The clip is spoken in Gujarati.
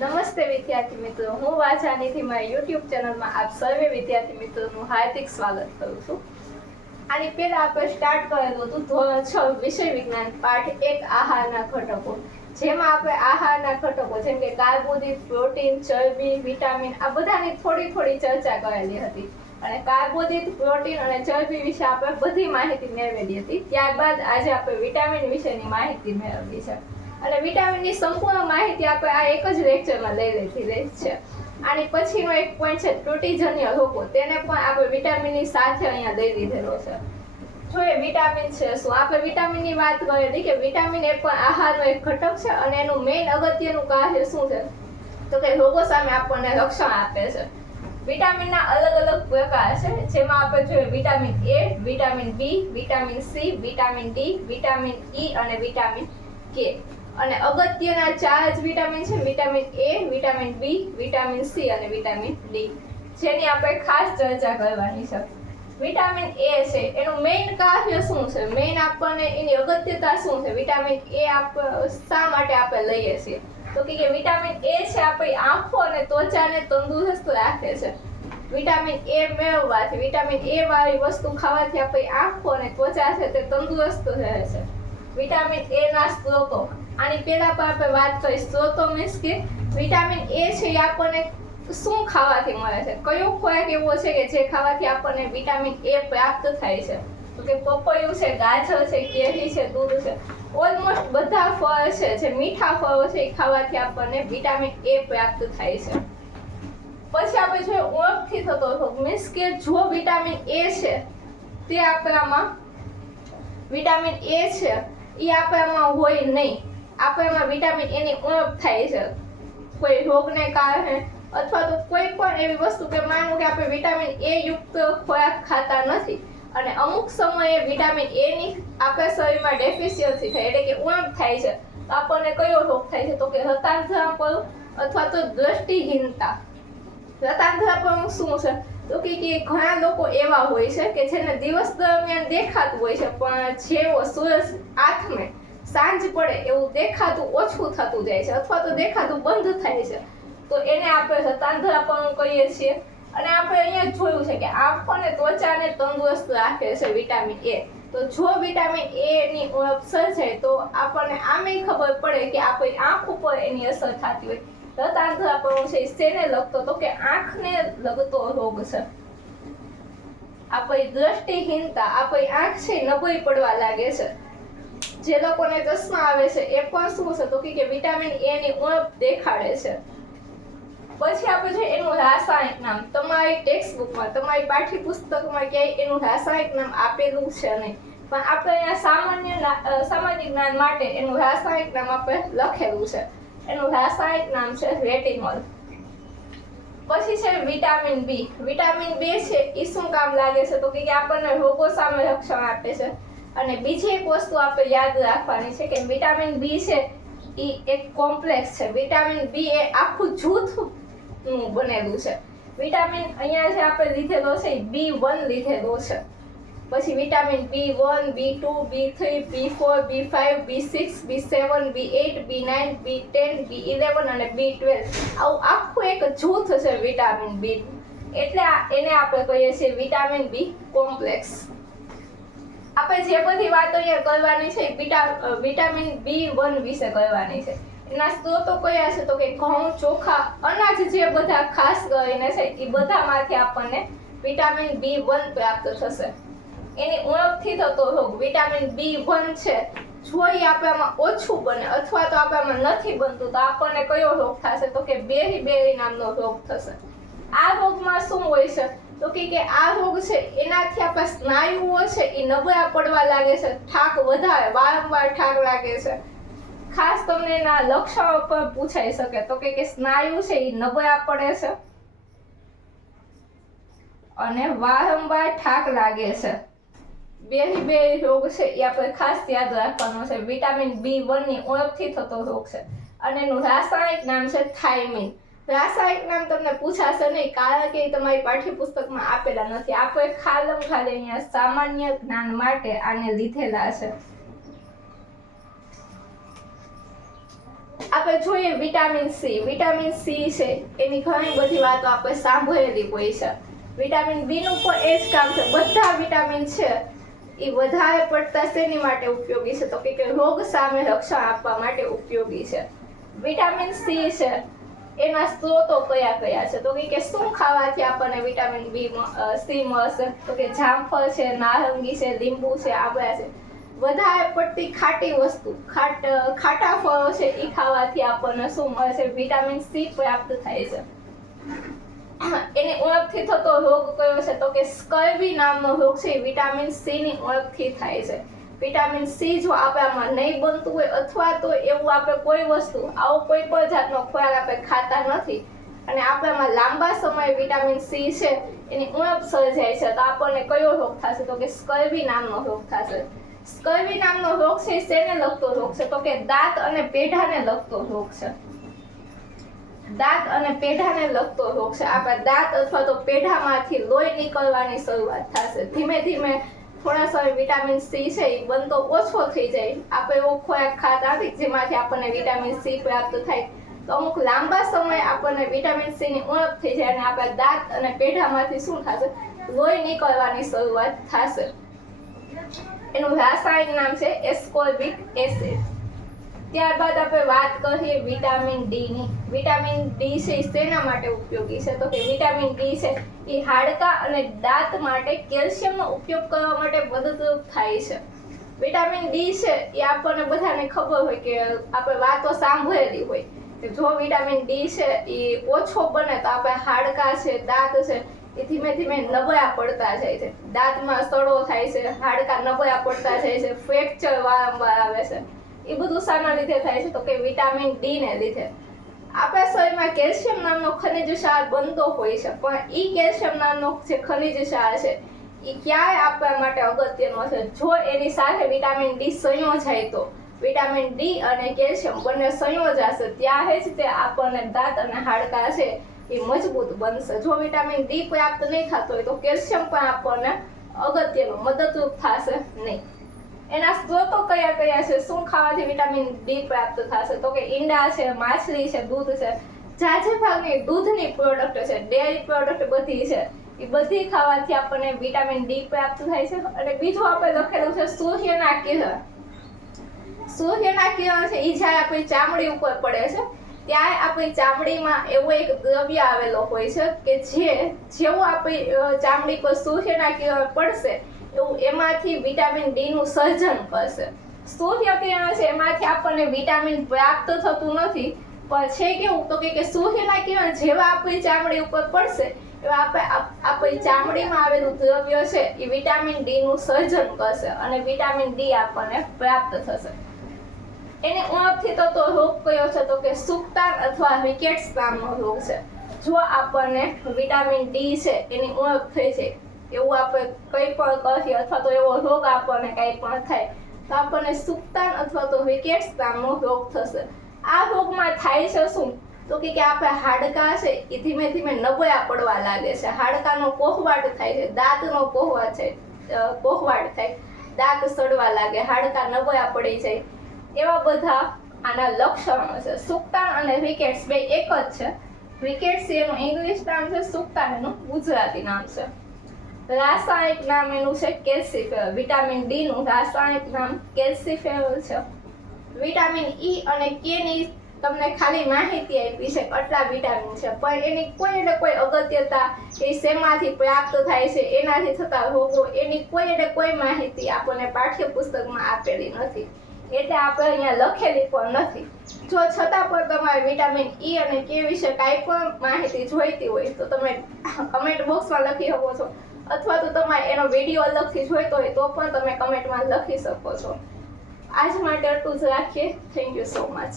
નમસ્તે વિદ્યાર્થી મિત્રો, હું વાચાનીથી મારી યુટ્યુબ ચેનલમાં આપ સર્વે વિદ્યાર્થી મિત્રોનું હાર્દિક સ્વાગત કરું છું. આની પહેલા આપણે સ્ટાર્ટ કરેલું હતું ધોરણ 6 વિષય વિજ્ઞાન પાઠ 1 આહારના ઘટકો, જેમાં આપણે આહારના ઘટકો જેમ કે કાર્બોદિત, પ્રોટીન, ચરબી, વિટામિન આ બધાની થોડી ચર્ચા કરેલી હતી. અને કાર્બોદિત, પ્રોટીન અને ચરબી વિશે આપણે બધી માહિતી મેળવેલી હતી. ત્યારબાદ આજે આપણે વિટામિન વિશેની માહિતી મેળવી છે. અને વિટામિનની સંપૂર્ણ માહિતી આપણે આ એક જ લેક્ચરમાં લઈ લીધી છે. આની પછીનો એક પોઈન્ટ છે ત્રુટિજન્ય રોગો, તેને પણ આપણે વિટામિનની સાથે અહીંયા લઈ લીધેલો છે. જો એ વિટામિન છે શું, આપણે વિટામિનની વાત કરેલી કે વિટામિન એ પણ આહારનો એક ઘટક છે અને એનું મેઇન અગત્યનું કાર્ય શું છે તો કે રોગો સામે આપણને રક્ષણ આપે છે. વિટામિનના અલગ પ્રકાર છે, જેમાં આપણે જોઈએ vitamin A, vitamin B, vitamin C, vitamin D, vitamin E અને વિટામિન કે. અને અગત્યના 4 જ વિટામિન છે: vitamin A, vitamin B, vitamin C અને વિટામિન ડી, જેની આપણે ખાસ ચર્ચા કરવાની છે. વિટામિન એ છે, એનું મેઇન કાર્ય શું છે, મેઇન આપણને એની અગત્યતા શું છે, વિટામિન એ શા માટે આપણે લઈએ છીએ તો કે વિટામિન એ છે આપણી આંખો અને ત્વચાને તંદુરસ્ત રાખે છે. વિટામિન એ મેળવવાથી, વિટામિન એ વાળી વસ્તુ ખાવાથી આપણી આંખો અને ત્વચા છે તે તંદુરસ્ત રહે છે. વિટામિન એ ના સ્ત્રોતો, આની પહેલા પણ આપણે વાત કરી. સ્ત્રોતો મીન્સ કે વિટામિન એ છે એ આપણને શું ખાવાથી મળે છે, કયો ખોરાક એવો છે કે જે ખાવાથી આપણને વિટામિન એ પ્રાપ્ત થાય છે તો કે પપૈયું છે, ગાજર છે, કેરી છે, દૂધ છે. ઓલમોસ્ટ બધા ફળ છે જે મીઠા ફળો છે એ ખાવાથી આપણને વિટામિન એ પ્રાપ્ત થાય છે. પછી આપણે જોઈએ ઓળખથી થતો રોગ, મીન્સ કે જો વિટામિન એ છે તે આપણામાં, વિટામિન એ છે એ આપણામાં હોય નહીં, આપણામાં વિટામિન એની ઉણપ થાય છે કોઈ રોગને કારણે, અથવા તો કોઈ પણ એવી વસ્તુ કે માનો કે આપણે વિટામિન એ યુક્ત ખોરાક ખાતા નથી અને અમુક સમયે વિટામિન એ ની આપણા શરીરમાં ડેફિશિયન્સી થાય એટલે કે ઉણપ થાય છે તો આપણને કયો રોગ થાય છે તો કે રતાંધરાપણું અથવા તો દ્રષ્ટિહીનતા. રતાંધરાપણું શું છે તો કે ઘણા લોકો એવા હોય છે કે જેને દિવસ દરમિયાન દેખાતું હોય છે પણ જેવો સૂરજ આથમે સાંજ પડે એવું દેખાતું ઓછું થતું જાય છે અથવા તો દેખાતું બંધ થાય છે તો એને આપણે રતાંધરાપણું કહીએ છીએ. અને આપણે અહીંયા જોયું છે કે આંખો અને ત્વચાને તંદુરસ્ત રાખે છે વિટામિન એ. તો જો વિટામિન એ ની ઉણપ સર્જાય તો આપણને આમે ખબર પડે કે આપણી આંખ ઉપર એની અસર થતી હોય. રતાંધરાપણું છે શેને લગતો તો કે આંખને લગતો રોગ છે. આપણી દ્રષ્ટિહીનતા, આપણી આંખ છે નબળી પડવા લાગે છે. જે લોકોને ચશ્મા આવે છે એ પણ શું છે તો કે વિટામિન એ ની ઉણપ દેખાડે છે. પછી આપણે જોઈએ એનું રાસાયણિક નામ, તમારી ટેક્સ્ટ બુકમાં, તમારી પાઠ્યપુસ્તકમાં ક્યાંય એનું રાસાયણિક નામ આપેલું છે નહીં, પણ આપણે અહીંયા સામાન્ય જ્ઞાન માટે એનું રાસાયણિક નામ આપણે લખેલું છે. એનું રાસાયણિક નામ છે રેટિનોલ. પછી છે વિટામિન બી. વિટામિન બી છે એ શું કામ લાગે છે તો કે આપણને રોગો સામે રક્ષણ આપે છે. અને બીજી એક વસ્તુ આપણે યાદ રાખવાની છે કે વિટામિન બી છે એ એક કોમ્પ્લેક્સ છે. વિટામિન બી એ આખું જૂથ બનેલું છે. વિટામિન અહીંયા જે આપણે લીધેલો છે B1 લીધેલો છે. પછી vitamin B1, B2, B3, B4, B5, B6, B7, B8, B9, B10, B11 અને B12 આવું આખું એક જૂથ છે વિટામિન બી. એટલે એને આપણે કહીએ છીએ વિટામિન બી કોમ્પ્લેક્સ. આપણે જે બધી વાતો અહીંયા કરવાની છે વિટામિન B1 વિશે કરવાની છે. એના સ્ત્રોતો કયા છે તો કે ઘઉં, ચોખા, અનાજ જે બધા ખાસ કરીને છે એ બધામાંથી આપણને વિટામિન B1 પ્રાપ્ત થશે. એની ઉણપથી થતો રોગ વિટામિન B1 છે જો એ આપણામાં ઓછું બને અથવા તો આપણામાં નથી બનતું તો આપણને કયો રોગ થશે તો કે બેરી નામનો રોગ થશે. આ રોગમાં શું હોય છે તો કે આ રોગ છે એનાથી આપણા સ્નાયુઓ છે એ નબળા પડવા લાગે છે, થાક વધારે, વારંવાર થાક લાગે છે. ખાસ તમને એના લક્ષણો પણ પૂછાઈ શકે તો કે સ્નાયુ છે એ નબળા પડે છે અને વારંવાર થાક લાગે છે. બેરી રોગ છે એ આપણે ખાસ યાદ રાખવાનો છે. વિટામિન B1 ની ઉણપથી થતો રોગ છે અને એનું રાસાયણિક નામ છે થાઇમિન. રાસાયણિક નામ તમને પૂછાશે નહીં કારણ કે તમારી પાઠ્યપુસ્તકમાં આપેલા નથી. આપણે ખાલી અહીંયા સામાન્ય જ્ઞાન માટે આને લીધેલા છે. આપણે જોઈએ વિટામિન સી છે એની ઘણી બધી વાતો આપણે સાંભળેલી હોય છે. વિટામિન બી નું પણ એ જ કામ છે. બધા વિટામિન છે એ વધારે પડતા શેની માટે ઉપયોગી છે તો કે રોગ સામે રક્ષણ આપવા માટે ઉપયોગી છે. વિટામિન સી છે એના સ્ત્રોતો કયા કયા છે તો કે શું ખાવાથી આપણને વિટામિન સી મળશે તો કે જામફળ છે, નારંગી છે, લીંબુ છે, આંબળા છે. વધારે પડતી ખાટી વસ્તુ ખાટા ફળો છે એ ખાવાથી આપણને શું મળે છે વિટામિન સી પ્રાપ્ત થાય છે. એની ઉણપથી થતો રોગ કયો છે તો કે સ્કર્વી નામનો રોગ છે વિટામિન સી ની ઉણપથી થાય છે. વિટામિન સી જો આપણામાં નહીં બનતું હોય અથવા તો એવું આપણે કોઈ વસ્તુ આવો કોઈ પણ જાતનો ખોરાક આપણે ખાતા નથી અને આપણામાં લાંબા સમય વિટામિન સી છે એની ઉણપ સર્જાય છે તો આપણને કયો રોગ થશે તો કે સ્કર્વી નામનો રોગ થશે. સ્કર્વી નામનો રોગ છે શેને લગતો રોગ છે તો કે દાંત અને પેઢાને લગતો રોગ છે. દાંત અને પેઢાને લગતો રોગ છે. આપણા દાંત અથવા તો પેઢામાંથી લોહી નીકળવાની શરૂઆત થશે. ધીમે ધીમે થોડા સમય વિટામિન સી છે એ બનતો ઓછો થઈ જાય. આપણે એવો ખોરાક ખાતા નથી જેમાંથી આપણને વિટામિન સી પ્રાપ્ત થાય તો અમુક લાંબા સમય આપણને વિટામિન સી ની ઉણપ થઈ જાય અને આપણા દાંત અને પેઢામાંથી શું થશે લોહી નીકળવાની શરૂઆત થશે. એનું રાસાયણિક નામ છે એસ્કોર્બિક એસિડ. ત્યારબાદ આપણે વાત કરીએ વિટામિન ડી ની. વિટામિન ડી છે શેના માટે ઉપયોગી છે તો કે વિટામિન ડી છે એ હાડકાં અને દાંત માટે કેલ્શિયમનો ઉપયોગ કરવા માટે મદદરૂપ થાય છે. વિટામિન ડી છે એ આપણને બધાને ખબર હોય કે આપણે વાતો સાંભળેલી હોય કે જો વિટામિન ડી છે એ ઓછો બને તો આપણે હાડકાં છે, દાંત છે એ ધીમે ધીમે નબળા પડતા જાય છે. દાંતમાં સડો થાય છે, હાડકાં નબળા પડતા જાય છે, ફ્રેક્ચર વારંવાર આવે છે. એ બધું શાના લીધે થાય છે તો કે વિટામિન ડી ને લીધે. આપણા શરીરમાં કેલ્શિયમ નામનો ખનિજ ક્ષાર બનતો હોય છે પણ એ કેલ્શિયમ નામનો જે ખનિજ ક્ષાર છે એ ક્યાંય આપવા માટે અગત્યનો છે. જો એની સાથે વિટામિન ડી સંયોજાય તો વિટામિન ડી અને કેલ્શિયમ બંને સંયોજાશે ત્યારે જ તે આપણને દાંત અને હાડકાં છે એ મજબૂત બનશે. જો વિટામિન ડી પ્રાપ્ત નહીં થતો હોય તો કેલ્શિયમ પણ આપણને અગત્યનું મદદરૂપ થશે નહીં. એના સ્ત્રોતો કયા કયા છે, શું ખાવાથી વિટામિન ડી પ્રાપ્ત થશે તો કે ઈંડા છે, માછલી છે, દૂધ છે. જાજે ભાગની દૂધની પ્રોડક્ટ છે, ડેરી પ્રોડક્ટ બધી છે એ બધી ખાવાથી આપણને વિટામિન ડી પ્રાપ્ત થાય છે. અને બીજું આપણે લખેલું છે સૂર્યના કિરણ. સૂર્યના કિરણ છે એ જ્યારે આપણી ચામડી ઉપર પડે છે ત્યારે આપણી ચામડીમાં એવો એક દ્રવ્ય આવેલો હોય છે કે જેવું આપણી ચામડી પર સૂર્યના કિરણ પડશે એવું એમાંથી વિટામિન ડી નું સર્જન કરશે. સૂર્ય કિરણ છે એમાંથી આપણને વિટામિન પ્રાપ્ત થતું નથી પણ છે કેવું તો કે સૂર્યના કિરણ જેવા આપણી ચામડી ઉપર પડશે એવા આપણી ચામડીમાં આવેલું દ્રવ્ય છે એ વિટામિન ડી નું સર્જન કરશે અને વિટામિન ડી આપણને પ્રાપ્ત થશે. એની ઉણપથી થતો રોગ કયો છે તો કે સુક્તાન અથવા રિકેટ્સ નામનો રોગ છે. જો આપણને વિટામિન ડી છે એની ઉણપ થઈ છે એવું આપણે કંઈ પણ કહીએ અથવા તો એવો રોગ આપણને કંઈ પણ થાય તો આપણને સુક્તાન અથવા તો રિકેટ્સ નામનો રોગ થશે. આ રોગમાં થાય છે શું તો કે આપણે હાડકાં છે એ ધીમે ધીમે નબળા પડવા લાગે છે. હાડકાનો કોહવાટ થાય છે, દાંતનો કોહવાટ થાય, દાંત સડવા લાગે, હાડકાં નબળા પડી જાય. એવા બધા આના લક્ષણો છે. સુક્તાન અને રિકેટ્સ બે એક જ છે. રિકેટ્સ એનું ઇંગ્લિશ નામ છે, સુક્તાન એનું ગુજરાતી નામ છે. રાસાયણિક નામ એનું છે કેલ્સીફેરલ. વિટામિન ડી નું રાસાયણિક નામ કેલ્સીફેરલ છે. વિટામિન ઈ અને કે ની તમને ખાલી માહિતી આપી છે આટલા વિટામિન છે પણ એની કોઈ અગત્યતા એ શેમાંથી પ્રાપ્ત થાય છે, એનાથી થતા રોગો, એની કોઈ માહિતી આપણને પાઠ્યપુસ્તકમાં આપેલી નથી એટલે આપણે અહીંયા લખેલી પણ નથી. જો છતાં પણ તમારે વિટામિન ઈ અને કે વિશે કાંઈ પણ માહિતી જોઈતી હોય તો તમે કમેન્ટ બોક્સમાં લખી શકો છો અથવા તો તમારે એનો વિડીયો અલગથી જોઈતો હોય તો પણ તમે કમેન્ટમાં લખી શકો છો. આજ માટે આટલું જ રાખીએ. Thank you so much.